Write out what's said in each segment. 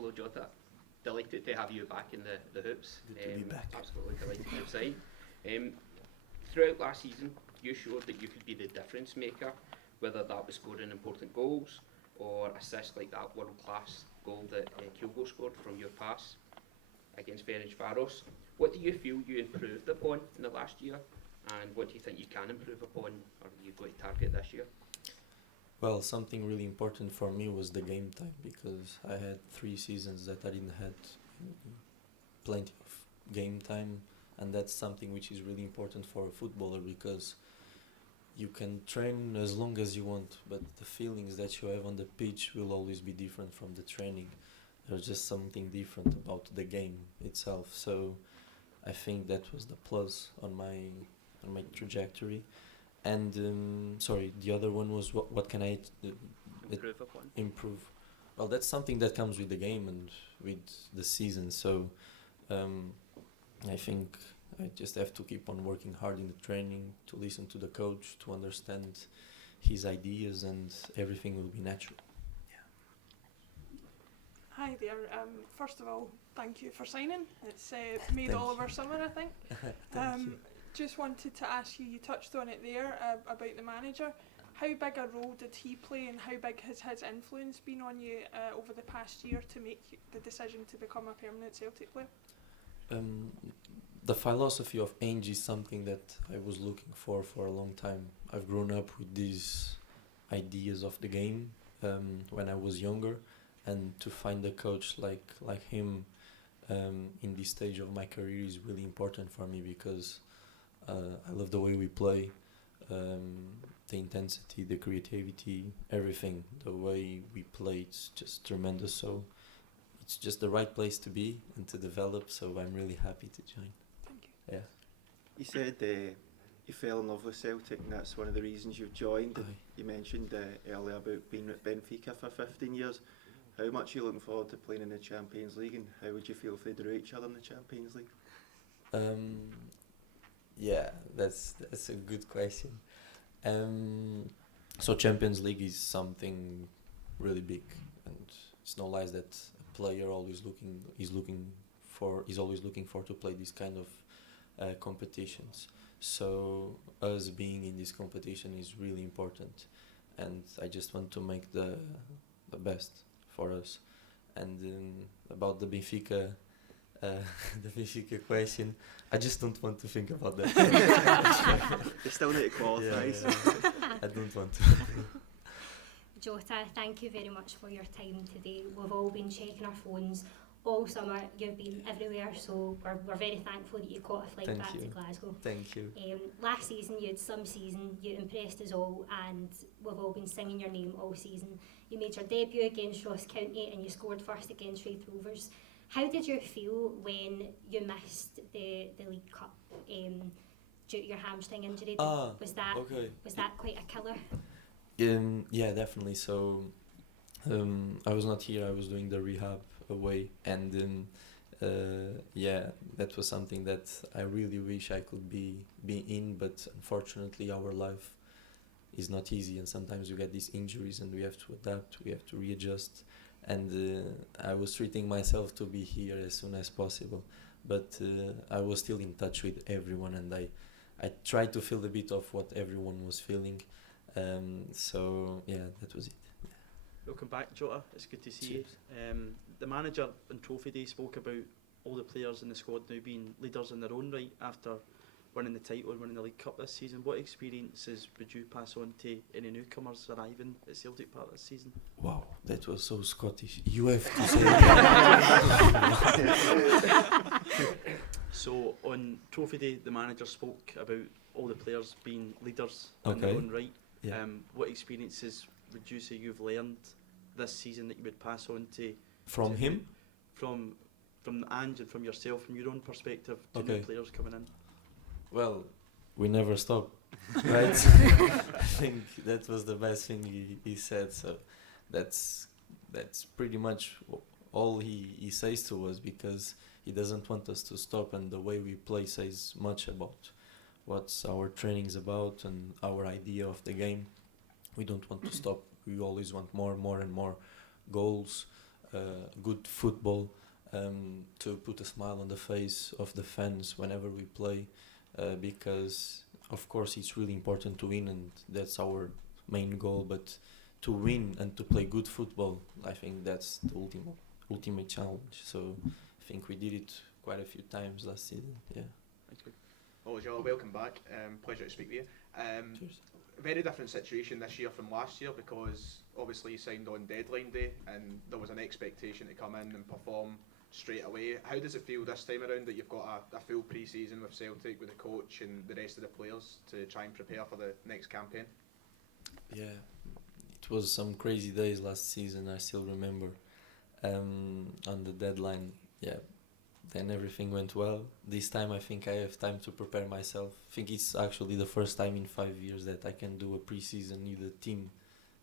hello Jota. Delighted to have you back in the hoops. Good to be back. Absolutely delighted you've signed. Throughout last season, you showed that you could be the difference maker, whether that was scoring important goals or assists like that world-class goal that Kyogo scored from your pass against Ferencváros. What do you feel you improved upon in the last year, and what do you think you can improve upon, or you've got to target this year? Well, something really important for me was the game time, because I had 3 seasons that I didn't had plenty of game time, and that's something which is really important for a footballer, because you can train as long as you want, but the feelings that you have on the pitch will always be different from the training. There's just something different about the game itself. So I think that was the plus on my trajectory. And the other one was what can I Improve upon? improve? Well, that's something that comes with the game and with the season. So I think I just have to keep on working hard in the training, to listen to the coach, to understand his ideas, and everything will be natural. Hi there. First of all, thank you for signing. It's made all of our summer, I think. Thank you. Just wanted to ask you, you touched on it there, about the manager. How big a role did he play, and how big has his influence been on you over the past year to make the decision to become a permanent Celtic player? The philosophy of Ange is something that I was looking for a long time. I've grown up with these ideas of the game when I was younger, and to find a coach like him in this stage of my career is really important for me, because I love the way we play, the intensity, the creativity, everything. The way we play, it's just tremendous. So it's just the right place to be and to develop. So I'm really happy to join. Thank you. Yeah. You said you fell in love with Celtic, and that's one of the reasons you've joined. And you mentioned earlier about being at Benfica for 15 years. How much are you looking forward to playing in the Champions League, and how would you feel if they drew each other in the Champions League? Yeah, that's a good question. So Champions League is something really big, and it's no lies that a player is always looking for to play this kind of competitions. So us being in this competition is really important, and I just want to make the best for us. And about the Benfica question, I just don't want to think about that. You still need to qualify. Yeah. I don't want to. Jota, thank you very much for your time today. We've all been checking our phones all summer. You've been everywhere, so we're very thankful that you caught a flight back to Glasgow. Thank you. Last season you had some season, you impressed us all, and we've all been singing your name all season. You made your debut against Ross County and you scored first against Wraith Rovers. How did you feel when you missed the League Cup due to your hamstring injury? Was that quite a killer? Yeah, definitely. So I was not here. I was doing the rehab away, and that was something that I really wish I could be in, but unfortunately our life is not easy, and sometimes we get these injuries and we have to adapt, we have to readjust, and I was treating myself to be here as soon as possible, but I was still in touch with everyone, and I tried to feel a bit of what everyone was feeling, so yeah, that was it. Welcome back, Jota. It's good to see Cheers. you. The manager on Trophy Day spoke about all the players in the squad now being leaders in their own right after winning the title and winning the League Cup this season. What experiences would you pass on to any newcomers arriving at Celtic Park this season? Wow, that was so Scottish. You have to say that. So on Trophy Day, the manager spoke about all the players being leaders in their own right. Yeah. What experiences would you say you've learned this season that you would pass on to him? From Ange and from yourself, from your own perspective, to new players coming in? Well, we never stop, right? I think that was the best thing he said. So that's pretty much all he says to us, because he doesn't want us to stop, and the way we play says much about what our training's about and our idea of the game. We don't want to stop. We always want more and more goals, good football, to put a smile on the face of the fans whenever we play, because of course it's really important to win, and that's our main goal. But to win and to play good football, I think that's the ultimate challenge. So I think we did it quite a few times last season. Yeah. Thank you. Oh, Joel, welcome back. Pleasure to speak with you. Cheers. Very different situation this year from last year, because obviously you signed on deadline day and there was an expectation to come in and perform straight away. How does it feel this time around that you've got a full pre-season with Celtic, with the coach and the rest of the players to try and prepare for the next campaign? Yeah, it was some crazy days last season. I still remember, on the deadline. Yeah, then everything went well. This time I think I have time to prepare myself. I think it's actually the first time in 5 years that I can do a pre-season with the team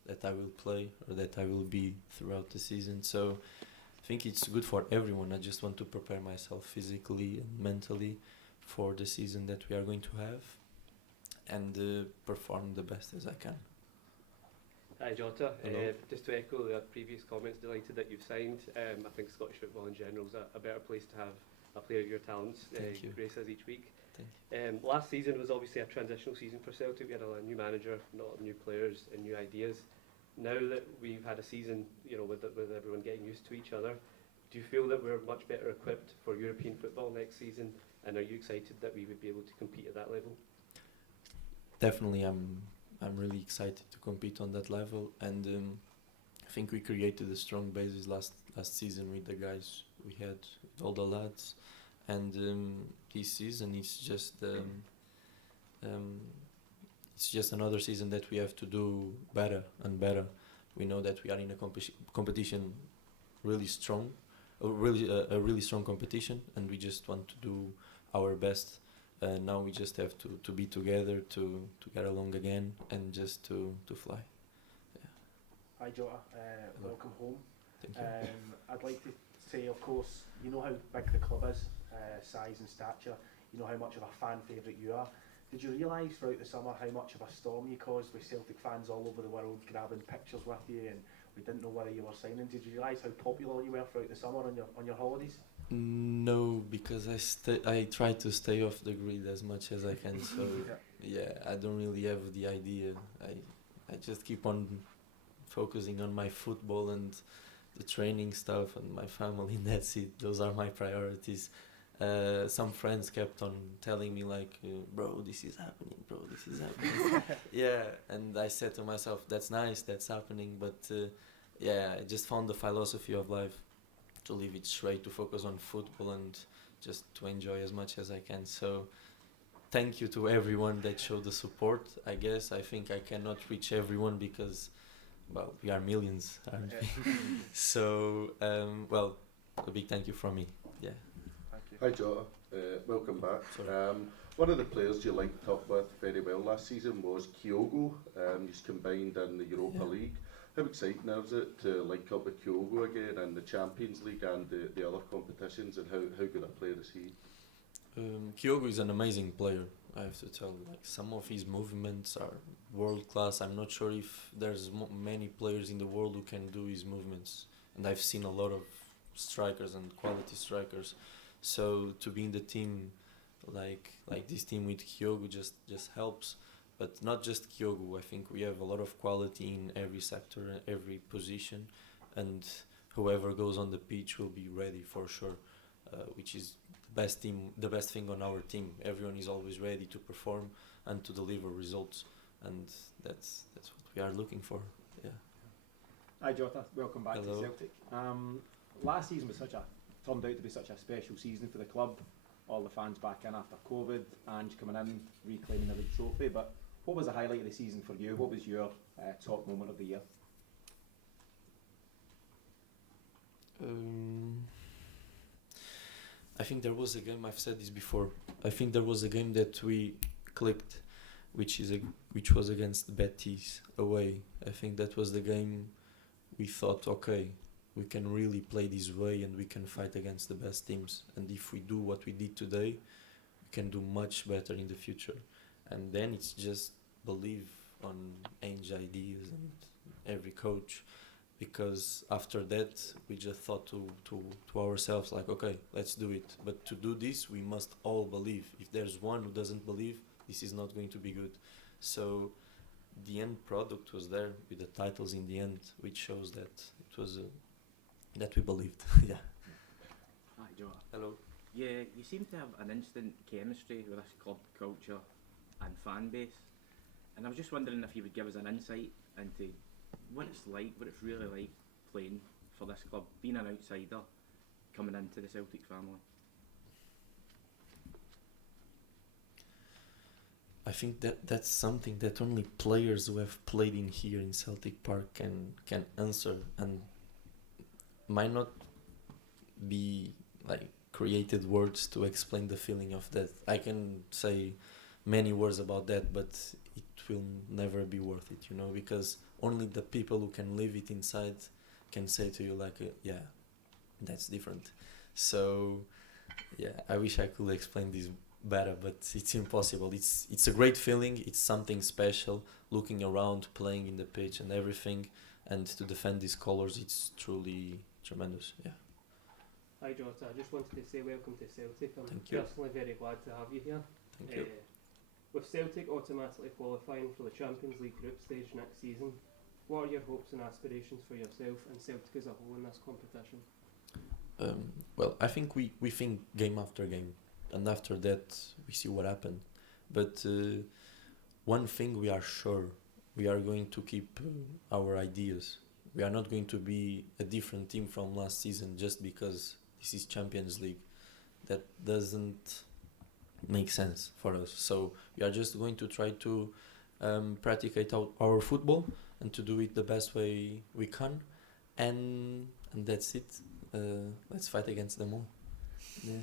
that I will play or that I will be throughout the season. So I think it's good for everyone. I just want to prepare myself physically and mentally for the season that we are going to have, and perform the best as I can. Hi Jota, Hello. just to echo the previous comments, delighted that you've signed. I think Scottish football in general is a better place to have a player of your talents Thank you. grace us each week. Thank Last season was obviously a transitional season for Celtic. We had a new manager, a lot of new players and new ideas. Now that we've had a season, with everyone getting used to each other, do you feel that we're much better equipped for European football next season? And are you excited that we would be able to compete at that level? Definitely, I'm really excited to compete on that level, and I think we created a strong basis last season with the guys we had, with all the lads, and this season it's just another season that we have to do better and better. We know that we are in a competition really strong, a really strong competition, and we just want to do our best. Now we just have to be together, to get along again, and just to fly. Yeah. Hi Jota, Hello. welcome home. Thank you. I'd like to say, of course, you know how big the club is, size and stature, you know how much of a fan favourite you are. Did you realise throughout the summer how much of a storm you caused with Celtic fans all over the world grabbing pictures with you, and we didn't know whether you were signing? Did you realise how popular you were throughout the summer on your holidays? No, because I try to stay off the grid as much as I can. So yeah, I don't really have the idea. I just keep on focusing on my football and the training stuff and my family, and that's it. Those are my priorities. Some friends kept on telling me like, bro, this is happening, bro, this is happening. Yeah, and I said to myself, that's nice, that's happening, but yeah, I just found the philosophy of life to leave it straight, to focus on football and just to enjoy as much as I can. So thank you to everyone that showed the support. I guess I think I cannot reach everyone because, well, we are millions, aren't we? So, well, a big thank you from me. Yeah. Thank you. Hi Jota, welcome back. Sorry. One of the players you linked up with very well last season was Kyogo. He's combined in the Europa League. How exciting is it to link up with Kyogo again in the Champions League and the other competitions, and how good a player is he? Kyogo is an amazing player, I have to tell you. Like, some of his movements are world class. I'm not sure if there's many players in the world who can do his movements, and I've seen a lot of strikers and quality strikers. So to be in the team like this team with Kyogo just helps. But not just Kyogo, I think we have a lot of quality in every sector, every position, and whoever goes on the pitch will be ready for sure, which is the best thing on our team. Everyone is always ready to perform and to deliver results, and that's what we are looking for. Yeah. Hi Jota, welcome back Hello. to Celtic. Last season was turned out to be such a special season for the club. All the fans back in after COVID, and coming in, reclaiming the league trophy. But what was the highlight of the season for you? What was your top moment of the year? I think there was a game, I've said this before, I think there was a game that we clicked, which was against Betis away. I think that was the game we thought, okay, we can really play this way and we can fight against the best teams. And if we do what we did today, we can do much better in the future. And then it's just believe on Ange's ideas and every coach. because after that we just thought to ourselves like, okay, let's do it. But to do this, we must all believe. If there's one who doesn't believe, this is not going to be good. So the end product was there with the titles in the end, which shows that it was that we believed. Yeah. Hi, Joe. Hello. Yeah, you seem to have an instant chemistry with this club culture and fan base, and I was just wondering if you would give us an insight into what it's like, what it's really like playing for this club, being an outsider coming into the Celtic family. I think that's something that only players who have played in here in Celtic Park can answer, and might not be like created words to explain the feeling of that. I can say many words about that, but it will never be worth it, you know, because only the people who can live it inside can say to you like, yeah, that's different. So yeah, I wish I could explain this better, but it's impossible. It's a great feeling. It's something special, looking around, playing in the pitch and everything, and to defend these colours, it's truly tremendous. Yeah. Hi Jota, I just wanted to say welcome to Celtic. I'm Thank you. personally very glad to have you here. Thank you. With Celtic automatically qualifying for the Champions League group stage next season, what are your hopes and aspirations for yourself and Celtic as a whole in this competition? Well, I think we think game after game, and after that we see what happened. But one thing we are sure, we are going to keep our ideas. We are not going to be a different team from last season just because this is Champions League. That doesn't make sense for us. So we are just going to try to practice our football and to do it the best way we can, and that's it. Let's fight against them all. Yeah.